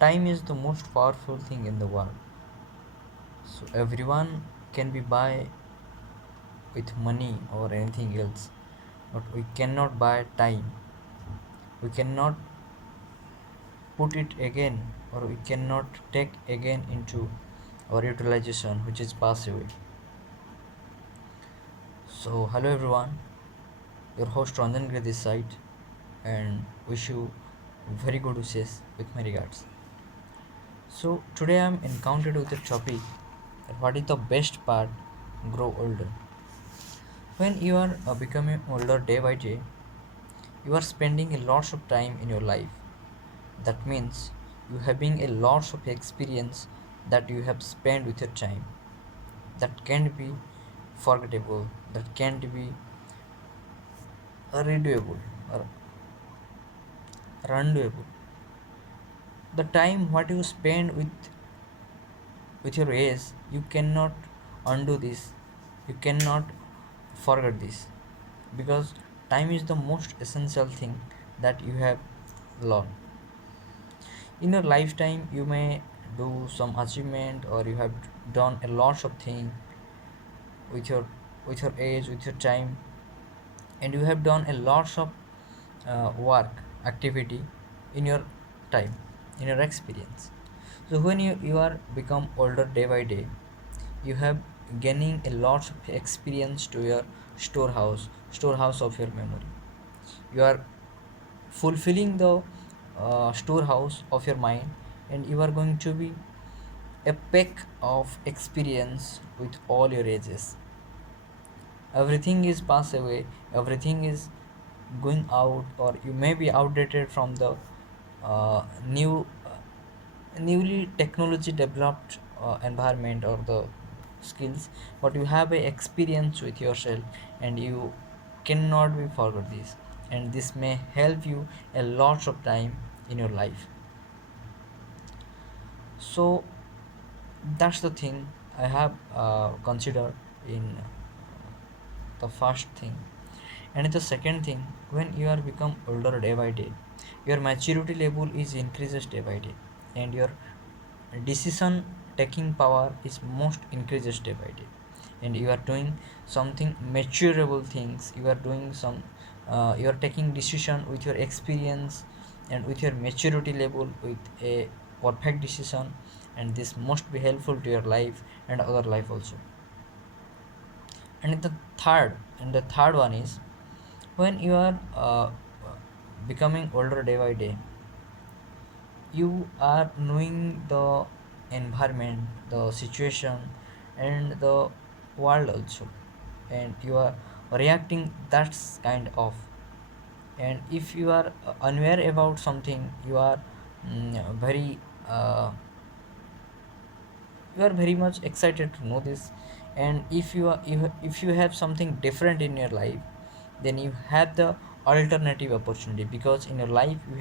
Time is the most powerful thing in the world. So everyone can be buy with money or anything else, but we cannot buy time. We cannot put it again, or we cannot take again into our utilization, which is pass away. So hello everyone, your host Ranjan Gray this side, and wish you very good wishes with my regards. So today I'm encountered with a topic that what is the best part grow older. When you are becoming older day by day, you are spending a lot of time in your life. That means you having a lot of experience that you have spent with your time. That can't be forgettable. That can't be redoable or undoable. The time what you spend with your age, you cannot undo this. You cannot forget this because time is the most essential thing that you have learned in your lifetime. You may do some achievement or you have done a lot of thing with your age, with your time, and you have done a lot of work activity in your time, in your experience. So when you are become older day by day, you have gaining a lot of experience to your storehouse of your memory. You are fulfilling the storehouse of your mind, and you are going to be a pack of experience with all your ages. Everything is pass away, everything is going out, or you may be outdated from the newly technology developed environment or the skills, but you have a experience with yourself, and you cannot be forget this, and this may help you a lot of time in your life. So that's the thing I have considered in the first thing. And the second thing, when you are become older day by day, your maturity level is increases day by day, and your decision taking power is most increases day by day, and you are doing something maturable things. You are doing some you are taking decision with your experience and with your maturity level with a perfect decision, and this must be helpful to your life and other life also. And the third one is when you are becoming older day by day, you are knowing the environment, the situation, and the world also, and you are reacting that's kind of. And if you are unaware about something, you are very you are very much excited to know this. And if you have something different in your life, then you have the alternative opportunity, because in your life you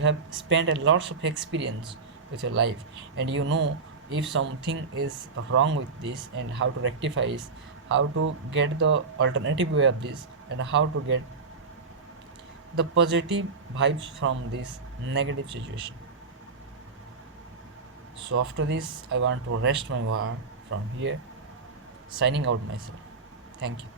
have spent a lots of experience with your life, and you know if something is wrong with this and how to rectify it, how to get the alternative way of this, and how to get the positive vibes from this negative situation. So after this, I want to rest my word from here, signing out myself. Thank you.